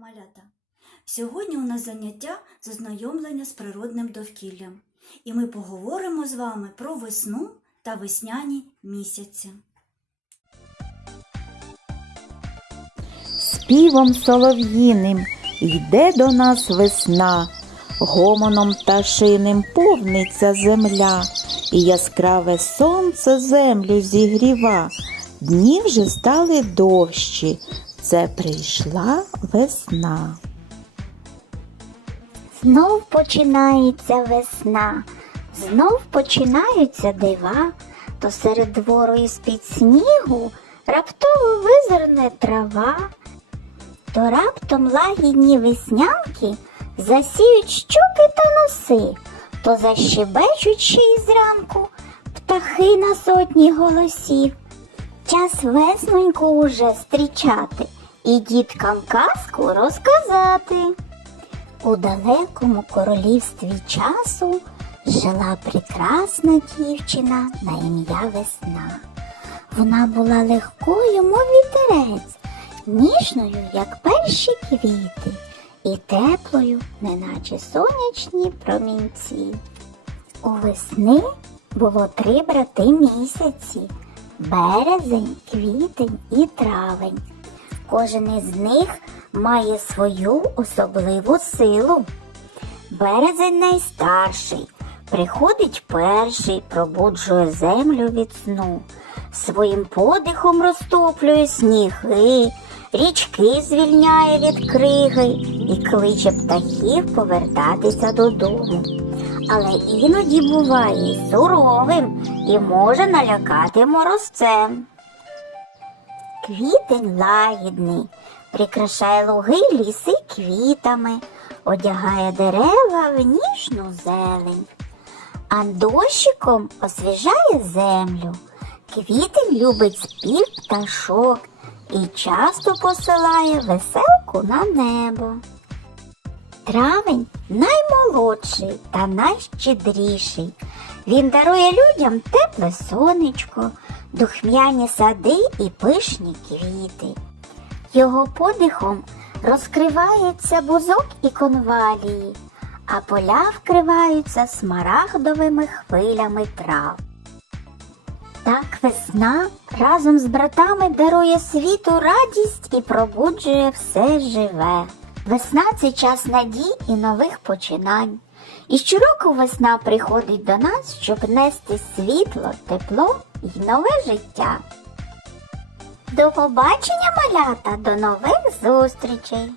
Малята! Сьогодні у нас заняття з ознайомлення з природним довкіллям. І ми поговоримо з вами про весну та весняні місяці. Співом солов'їним йде до нас весна, гомоном пташиним повниться земля, і яскраве сонце землю зігріва. Дні вже стали довші, це прийшла весна. Знов починається весна, знов починаються дива, то серед двору із-під снігу раптово визирне трава, то раптом лагідні веснянки засіють щоки та носи, то защебечуть ще й зранку птахи на сотні голосів. Час весноньку уже зустрічати і діткам казку розказати. У далекому королівстві часу жила прекрасна дівчина на ім'я Весна. Вона була легкою, мов вітерець, ніжною, як перші квіти, і теплою, неначе сонячні промінці. У весни було 3 брати місяці – березень, квітень і травень. Кожен із них має свою особливу силу. Березень найстарший, приходить перший, пробуджує землю від сну. Своїм подихом розтоплює сніги, річки звільняє від криги і кличе птахів повертатися додому. Але іноді буває й суровим і може налякати морозцем. Квітень лагідний, прикрашає луги й ліси квітами, одягає дерева в ніжну зелень, а дощиком освіжає землю. Квітень любить спів пташок і часто посилає веселку на небо. Травень наймолодший та найщедріший. Він дарує людям тепле сонечко, духмяні сади і пишні квіти. Його подихом розкривається бузок і конвалії, а поля вкриваються смарагдовими хвилями трав. Так весна разом з братами дарує світу радість і пробуджує все живе. Весна – це час надій і нових починань. І щороку весна приходить до нас, щоб нести світло, тепло і нове життя. До побачення, малята, до нових зустрічей!